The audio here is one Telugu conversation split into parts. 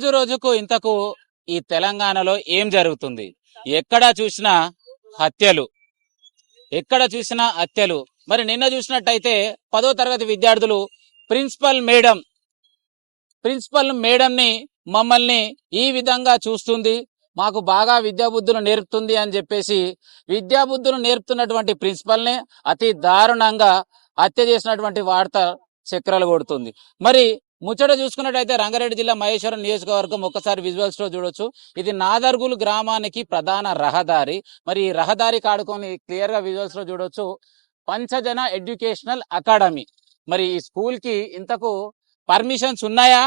రోజు రోజుకు ఇంతకు ఈ తెలంగాణలో ఏం జరుగుతుంది? ఎక్కడ చూసినా హత్యలు, ఎక్కడ చూసినా హత్యలు. మరి నిన్న చూసినట్టయితే 10వ తరగతి విద్యార్థులు ప్రిన్సిపల్ మేడం ప్రిన్సిపల్ మేడంని మమ్మల్ని ఈ విధంగా చూస్తుంది, మాకు బాగా విద్యాబుద్ధులు నేర్పుతుంది అని చెప్పేసి విద్యాబుద్ధులు నేర్పుతున్నటువంటి ప్రిన్సిపల్ని అతి దారుణంగా హత్య చేసినటువంటి వార్త చక్రాలు కొడుతుంది. మరి ముచ్చట చూసుకున్నట్టయితే రంగారెడ్డి జిల్లా మహేశ్వరం నియోజకవర్గం ఒక్కసారి విజువల్స్ లో చూడొచ్చు. ఇది నాదర్గులు గ్రామానికి ప్రధాన రహదారి. మరి ఈ రహదారి కాడుకొని క్లియర్ గా విజువల్స్ లో చూడొచ్చు పంచజన ఎడ్యుకేషనల్ అకాడమీ. మరి ఈ స్కూల్ కి ఇంతకు పర్మిషన్స్ ఉన్నాయా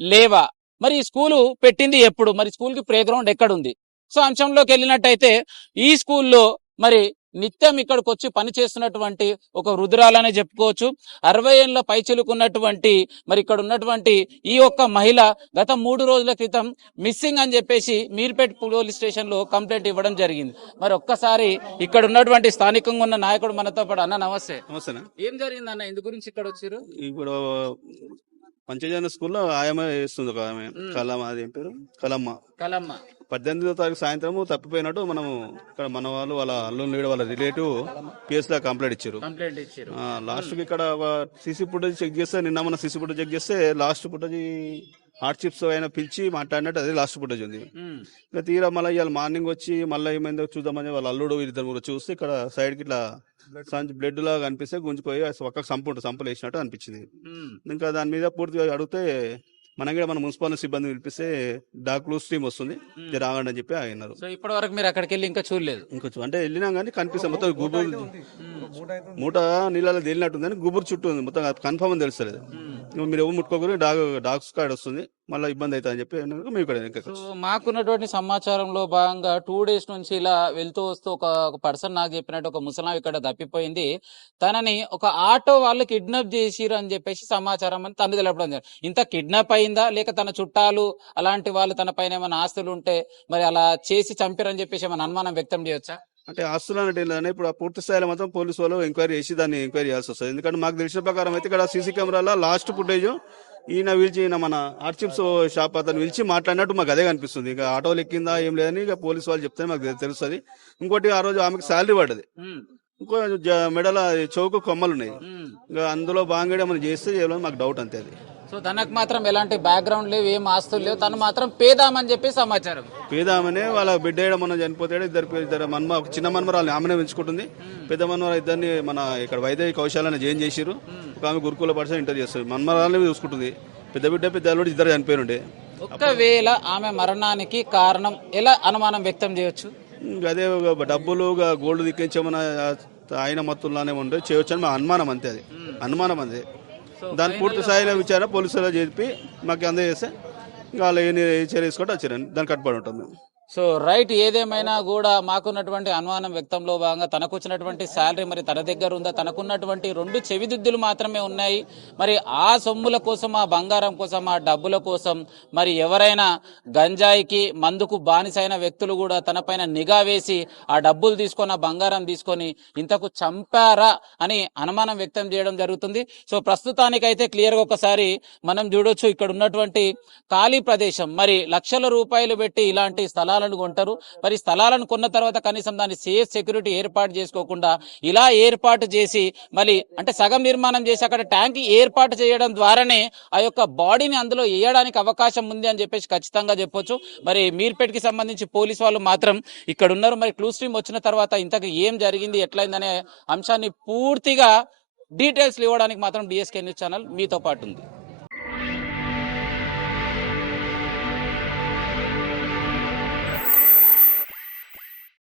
లేవా? మరి ఈ స్కూలు పెట్టింది ఎప్పుడు? మరి స్కూల్ కి ప్లే గ్రౌండ్ ఎక్కడుంది? సో అంశంలోకి వెళ్ళినట్టయితే ఈ స్కూల్లో మరి నిత్యం ఇక్కడికి వచ్చి పని చేస్తున్నటువంటి ఒక వృద్ధురాలనే చెప్పుకోవచ్చు. 60 ఏళ్ళ పైచిలుకున్నటువంటి మరి ఇక్కడ ఉన్నటువంటి ఈ ఒక్క మహిళ గత 3 రోజుల క్రితం మిస్సింగ్ అని చెప్పేసి మీర్పేట్ పోలీస్ స్టేషన్ లో కంప్లైంట్ ఇవ్వడం జరిగింది. మరి ఒక్కసారి ఇక్కడ ఉన్నటువంటి స్థానికంగా ఉన్న నాయకుడు మనతో పాటు. అన్న నమస్తే. నమస్తే. ఏం జరిగింది అన్న? ఇందు గురించి ఇక్కడ వచ్చారు? ఇప్పుడు పంచజన స్కూల్లో ఆయమ వేస్తుంది ఒక ఆమె కలమ్మ, అది ఏం పేరు కలమ్మ. 18వ తారీఖు సాయంత్రం తప్పిపోయినట్టు మనము ఇక్కడ మన వాళ్ళు వాళ్ళ అల్లుని లీడ్ వాళ్ళ రిలేటివ్ పిఎస్ లా కంప్లైంట్ ఇచ్చారు. లాస్ట్ కి ఇక్కడ సీసీ ఫుటేజ్ చెక్ చేస్తే, నిన్న మన సీసీ ఫుటేజ్ చెక్ చేస్తే లాస్ట్ ఫుటేజ్ హార్ట్ చిప్స్ అయినా పిలిచి మాట్లాడినట్టు అదే లాస్ట్ ఫుటేజ్ ఉంది. ఇంకా తీరా మళ్ళీ ఇవాళ మార్నింగ్ వచ్చి మళ్ళీ ఏమైందో చూద్దామని వాళ్ళ అల్లుడు ఇద్దరు కూడా చూస్తే ఇక్కడ సైడ్ కి ఇట్లా బ్లడ్ లాగా కనిపిస్తే గుంజిపోయి ఒక్క సంపులు వేసినట్టు అనిపించింది. ఇంకా దాని మీద పూర్తిగా అడిగితే మనం కూడా మన మున్సిపల్ సిబ్బంది పిలిపిస్తే డాక్లూస్ టీమ్ వస్తుంది రాగండి అని చెప్పి అయినారు. సో ఇప్పటి వరకు మీరు అక్కడికి వెళ్ళి ఇంకా చూడలేదు? ఇంకొంచెం అంటే వెళ్ళినాం కానీ కనిపిస్తే మొత్తం గుబురు మూట నీళ్ళలో తేలినట్టుందని గుబురు చుట్టూ ఉంది, మొత్తం కన్ఫర్మ్ అని తెలుస్తలేదు. మీరు ఎవరు ముట్టుకోకూడదు, డాగ్స్ కార్డ్ వస్తుంది, మళ్ళీ ఇబ్బంది అవుతుంది అని చెప్పి మేము ఇక్కడ. మాకున్నటువంటి సమాచారంలో భాగంగా 2 days నుంచి ఇలా వెళ్తూ వస్తూ ఒక పర్సన్ నాకు చెప్పినట్టు ఒక ముసలాం ఇక్కడ తప్పిపోయింది, తనని ఒక ఆటో వాళ్ళు కిడ్నాప్ చేసిరు అని చెప్పేసి సమాచారం అని తను తెలపడం జరిగింది. ఇంత కిడ్నాప్ అయిందా లేక తన చుట్టాలు అలాంటి వాళ్ళు తన పైన ఏమైనా ఆస్తులు ఉంటే మరి అలా చేసి చంపారని చెప్పేసి ఏమైనా అనుమానం వ్యక్తం చేయొచ్చా? అంటే ఆస్తులు అంటే ఇప్పుడు ఆ పూర్తి స్థాయిలో మాత్రం పోలీసు వాళ్ళు ఎంక్వైరీ చేసి దాన్ని ఎంక్వైరీ చేయాల్సి వస్తుంది. ఎందుకంటే మాకు తెలిసిన ప్రకారం అయితే ఇక్కడ సీసీ కెమెరాలో లాస్ట్ ఫుటేజ్ ఈయన మన ఆర్చిప్స్ షాప్ అతను పిలిచి మాట్లాడినట్టు మాకు అదే కనిపిస్తుంది. ఇక ఆటోలు ఎక్కిందా ఏం లేదని ఇక పోలీసు వాళ్ళు చెప్తే మాకు తెలుస్తుంది. ఇంకోటి ఆ రోజు ఆమెకి శాలరీ పడ్డది, ఇంకో మెడల చౌక కొమ్మలు ఉన్నాయి, ఇంకా అందులో బాగా మనం చేస్తే చేయాలని మాకు డౌట్ అంతే. అది సో తనకు మాత్రం ఎలాంటి బ్యాక్గ్రౌండ్ లేవు, ఏం ఆస్తులు లేవు, తను మాత్రం పేదామని చెప్పి సమాచారం. పేదామనే వాళ్ళ బిడ్డ మనం చనిపోతాడు, ఇద్దరు ఒక చిన్న మన్మరాలు ఆమెనే పెంచుకుంటుంది, పెద్ద మన్మరాలు ఇద్దరిని మన ఇక్కడ వైద్య కౌశాలని జాయిన్ చేసిరు. ఒక ఆమె గురుకుల పర్సన్ ఇంటర్ చేస్తారు, మన్మరాలని చూసుకుంటుంది. పెద్ద బిడ్డ పెద్ద అల్లుడు ఇద్దరు చనిపోయినుండే. ఒకవేళ ఆమె మరణానికి కారణం ఎలా అనుమానం వ్యక్తం చేయొచ్చు? అదే డబ్బులు గోల్డ్ దిక్కించమని ఆయన మత్తుల్లానే ఉండే చేయొచ్చు అని మా అనుమానం అంతే. అది అనుమానం అంతే. దాని పూర్తి స్థాయిలో విచారణ పోలీసులు చెప్పి మాకు అందజేస్తే ఇంకా వాళ్ళు ఏ చర్య తీసుకుంటే వచ్చారని దానికి కట్టుబడి ఉంటుంది. సో రైట్, ఏదేమైనా కూడా మాకున్నటువంటి అనుమానం వ్యక్తంలో భాగంగా తనకు వచ్చినటువంటి శాలరీ మరి తన దగ్గర ఉందా, తనకున్నటువంటి 2 చెవిదిద్దులు మాత్రమే ఉన్నాయి. మరి ఆ సొమ్ముల కోసం, ఆ బంగారం కోసం, ఆ డబ్బుల కోసం మరి ఎవరైనా గంజాయికి మందుకు బానిసైన వ్యక్తులు కూడా తన పైన నిఘా వేసి ఆ డబ్బులు తీసుకొని, ఆ బంగారం తీసుకొని ఇంతకు చంపారా అని అనుమానం వ్యక్తం చేయడం జరుగుతుంది. సో ప్రస్తుతానికైతే క్లియర్గా ఒకసారి మనం చూడొచ్చు, ఇక్కడ ఉన్నటువంటి ఖాళీ ప్రదేశం. మరి లక్షల రూపాయలు పెట్టి ఇలాంటి స్థలాలు కొంటారు. మరి స్థలాలను కొన్న తర్వాత కనీసం దాన్ని సేఫ్ సెక్యూరిటీ ఏర్పాటు చేసుకోకుండా ఇలా ఏర్పాటు చేసి మళ్ళీ అంటే సగం నిర్మాణం చేసి అక్కడ ట్యాంక్ ఏర్పాటు చేయడం ద్వారానే ఆ యొక్క బాడీని అందులో వేయడానికి అవకాశం ఉంది అని చెప్పేసి ఖచ్చితంగా చెప్పొచ్చు. మరి మీర్పేట్కి సంబంధించి పోలీసు వాళ్ళు మాత్రం ఇక్కడ ఉన్నారు. మరి క్లూ స్ట్రీమ్ వచ్చిన తర్వాత ఇంతకు ఏం జరిగింది, ఎట్లయిందనే అంశాన్ని పూర్తిగా డీటెయిల్స్ ఇవ్వడానికి మాత్రం డిఎస్కే న్యూస్ ఛానల్ మీతో పాటు ఉంది.